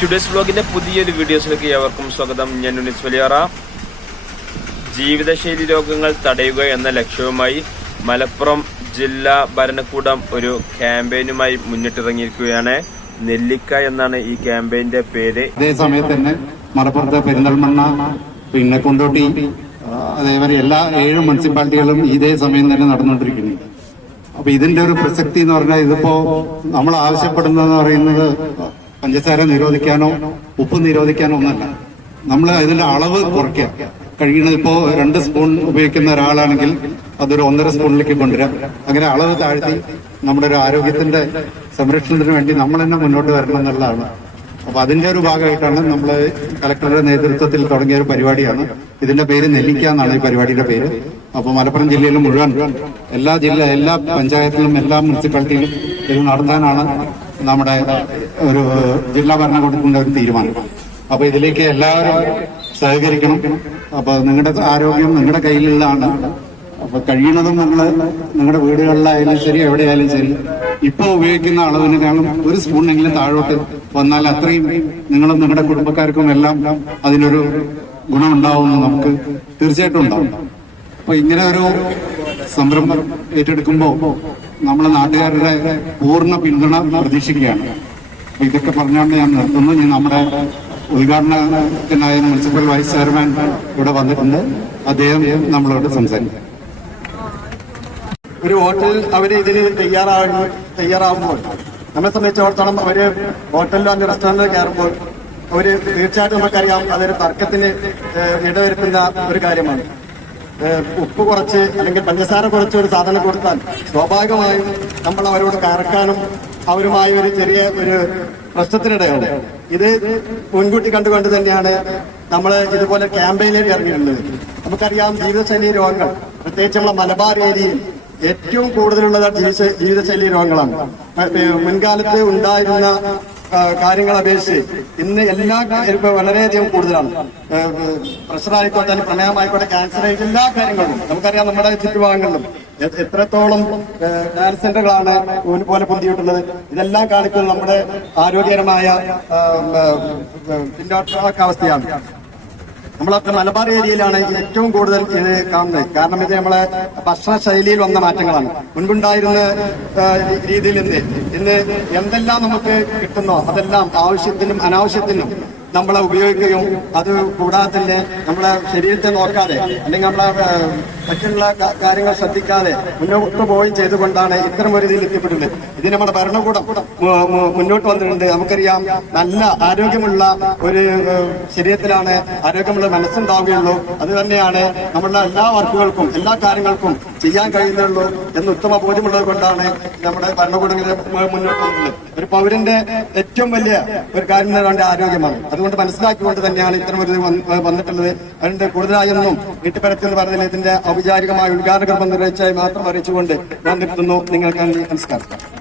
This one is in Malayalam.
ടുഡേസ് വ്ലോഗിന്റെ പുതിയൊരു വീഡിയോസിലേക്ക് ഏവർക്കും സ്വാഗതം. ഞാൻ നുനിസ് വലിയാറ. ജീവിതശൈലി രോഗങ്ങൾ തടയുക എന്ന ലക്ഷ്യവുമായി മലപ്പുറം ജില്ലാ ഭരണകൂടം ഒരു ക്യാമ്പയിനുമായി മുന്നിട്ടിറങ്ങിയിരിക്കുകയാണ്. നെല്ലിക്ക എന്നാണ് ഈ ക്യാമ്പയിന്റെ പേര്. അതേ സമയത്ത് തന്നെ മലപ്പുറത്തെ പെരിന്തൽമണ്ണ, പിന്നെ കൊണ്ടോട്ടി, അതേപോലെ എല്ലാ 7 മുനിസിപ്പാലിറ്റികളും ഇതേ സമയം തന്നെ നടന്നുകൊണ്ടിരിക്കുന്നു. അപ്പൊ ഇതിന്റെ ഒരു പ്രസക്തി എന്ന് പറഞ്ഞാൽ, ഇതിപ്പോ നമ്മൾ ആവശ്യപ്പെടുന്നതെന്ന് പറയുന്നത് പഞ്ചസാര നിരോധിക്കാനോ ഉപ്പ് നിരോധിക്കാനോ ഒന്നല്ല. നമ്മൾ ഇതിന്റെ അളവ് കുറയ്ക്കുക. കഴിയുന്നത് ഇപ്പോ 2 സ്പൂൺ ഉപയോഗിക്കുന്ന ഒരാളാണെങ്കിൽ അതൊരു 1.5 സ്പൂണിലേക്ക് കൊണ്ടുവരാം. അങ്ങനെ അളവ് താഴ്ത്തി നമ്മുടെ ഒരു ആരോഗ്യത്തിന്റെ സംരക്ഷണത്തിന് വേണ്ടി നമ്മൾ തന്നെ മുന്നോട്ട് വരണം എന്നുള്ളതാണ്. അപ്പൊ അതിന്റെ ഒരു ഭാഗമായിട്ടാണ് നമ്മൾ കലക്ടറുടെ നേതൃത്വത്തിൽ തുടങ്ങിയ ഒരു പരിപാടിയാണ്. ഇതിന്റെ പേര് നെല്ലിക്ക എന്നാണ് ഈ പരിപാടിയുടെ പേര്. അപ്പൊ മലപ്പുറം ജില്ലയിൽ മുഴുവൻ എല്ലാ പഞ്ചായത്തിലും എല്ലാ മുനിസിപ്പാലിറ്റിയിലും ഇത് നടത്താനാണ് നമ്മുടെ ഒരു ജില്ലാ ഭരണകൂടത്തിന്റെ ഒരു തീരുമാനം. അപ്പൊ ഇതിലേക്ക് എല്ലാവരും സഹകരിക്കണം. അപ്പൊ നിങ്ങളുടെ ആരോഗ്യം നിങ്ങളുടെ കയ്യിലുള്ളതാണ്. അപ്പൊ കഴിയുന്നതും നിങ്ങളുടെ വീടുകളിലായാലും ശരി, എവിടെയായാലും ശരി, ഇപ്പൊ ഉപയോഗിക്കുന്ന അളവിനേക്കാളും 1 സ്പൂണെങ്കിലും താഴോട്ട് വന്നാൽ അത്രയും നിങ്ങളും നിങ്ങളുടെ കുടുംബക്കാർക്കും എല്ലാം അതിനൊരു ഗുണമുണ്ടാവുമെന്ന് നമുക്ക് തീർച്ചയായിട്ടും ഉണ്ടാവും. അപ്പൊ ഇങ്ങനെ ഒരു സംരംഭം ഏറ്റെടുക്കുമ്പോൾ നമ്മളെ നാട്ടുകാരുടെ പൂർണ്ണ പിന്തുണ പ്രതീക്ഷിക്കുകയാണ്. അപ്പൊ ഇതൊക്കെ പറഞ്ഞുകൊണ്ട് ഞാൻ നിർത്തുന്നു. ഇനി നമ്മുടെ ഉദ്ഘാടനത്തിനായ മുനിസിപ്പൽ വൈസ് ചെയർമാൻ ഇവിടെ വന്നിട്ടുണ്ട്. അദ്ദേഹം നമ്മളോട് സംസാരിക്കും. ഒരു ഹോട്ടലിൽ അവര് ഇതിന് തയ്യാറാവുമ്പോൾ നമ്മളെ സംബന്ധിച്ചിടത്തോളം അവര് ഹോട്ടലിലോ അല്ലെങ്കിൽ റെസ്റ്റോറന്റിൽ കയറുമ്പോൾ അവര് തീർച്ചയായിട്ടും നമുക്കറിയാം അതൊരു തർക്കത്തിന് ഇടവരുത്തുന്ന ഒരു കാര്യമാണ്. ഉപ്പ് കുറച്ച് അല്ലെങ്കിൽ പഞ്ചസാര കുറച്ച് ഒരു സാധനം കൊടുത്താൽ സ്വാഭാവികമായും നമ്മൾ അവരോട് കറക്കാനും അവരുമായി ഒരു ചെറിയ ഒരു പ്രശ്നത്തിനിടയാണ്. ഇത് മുൻകൂട്ടി കണ്ടുകൊണ്ട് തന്നെയാണ് നമ്മൾ ഇതുപോലെ ക്യാമ്പയിനിൽ ഇറങ്ങിയിട്ടുള്ളത്. നമുക്കറിയാം ജീവിതശൈലി രോഗങ്ങൾ, പ്രത്യേകിച്ച് നമ്മളെ മലബാർ ഏരിയയിൽ ഏറ്റവും കൂടുതലുള്ളത് ജീവിതശൈലി രോഗങ്ങളാണ്. മുൻകാലത്ത് ഉണ്ടായിരുന്ന കാര്യങ്ങളെ അപേക്ഷിച്ച് ഇന്ന് വളരെയധികം കൂടുതലാണ്. പ്രഷറായിക്കോട്ടെ, പ്രമേഹമായിക്കോട്ടെ, ക്യാൻസർ ആയിട്ട് എല്ലാ കാര്യങ്ങളും നമുക്കറിയാം. നമ്മുടെ ചുറ്റുഭാഗങ്ങളിലും എത്രത്തോളം ഡയാലിസിസ് സെന്ററുകളാണ് പോലെ പൊന്തിയിട്ടുള്ളത്. ഇതെല്ലാം കാണിക്കുന്നത് നമ്മുടെ ആരോഗ്യകരമായ പിന്നോക്കാവസ്ഥയാണ്. നമ്മളൊക്കെ മലബാർ ഏരിയയിലാണ് ഏറ്റവും കൂടുതൽ ഇത് കാണുന്നത്. കാരണം ഇത് നമ്മളെ ഭക്ഷണ ശൈലിയിൽ വന്ന മാറ്റങ്ങളാണ്. മുൻപുണ്ടായിരുന്ന രീതിയിൽ ഇന്ന് എന്തെല്ലാം നമുക്ക് കിട്ടുന്നോ അതെല്ലാം ആവശ്യത്തിനും അനാവശ്യത്തിനും നമ്മളെ ഉപയോഗിക്കുകയും അത് കൂടാതെ തന്നെ നമ്മളെ ശരീരത്തെ നോക്കാതെ അല്ലെങ്കിൽ നമ്മളെ മറ്റുള്ള കാര്യങ്ങൾ ശ്രദ്ധിക്കാതെ മുന്നോട്ട് പോയി ചെയ്തുകൊണ്ടാണ് ഇത്തരം ഒരു ഇതിൽ എത്തിപ്പെട്ടിട്ടുള്ളത്. ഇത് നമ്മുടെ ഭരണകൂടം മുന്നോട്ട് വന്നിട്ടുണ്ട്. നമുക്കറിയാം, നല്ല ആരോഗ്യമുള്ള ഒരു ശരീരത്തിലാണ് ആരോഗ്യമുള്ള മനസ്സുണ്ടാവുകയുള്ളൂ. അത് തന്നെയാണ് നമ്മളുടെ എല്ലാ വർക്കുകൾക്കും എല്ലാ കാര്യങ്ങൾക്കും ചെയ്യാൻ കഴിയുന്നുള്ളൂ എന്ന് ഉത്തമ ബോധ്യമുള്ളത് കൊണ്ടാണ് നമ്മുടെ ഭരണകൂടം മുന്നോട്ട് വന്നിട്ടുള്ളത്. ഒരു പൗരന്റെ ഏറ്റവും വലിയ ഒരു കാര്യം വേണ്ട ആരോഗ്യമാണ്. അതുകൊണ്ട് മനസ്സിലാക്കിക്കൊണ്ട് തന്നെയാണ് ഇത്തരം ഒരു വന്നിട്ടുള്ളത്. അതുകൊണ്ട് കൂടുതലായൊന്നും വീട്ടുപരത്തി എന്ന് പറഞ്ഞാൽ ഇതിന്റെ ഔപചാരികമായ ഉദ്ഘാടക നിർവഹിച്ചായി മാത്രം അറിയിച്ചുകൊണ്ട് ഞാൻ നിർത്തുന്നു. നിങ്ങൾക്ക് നമസ്കാരം.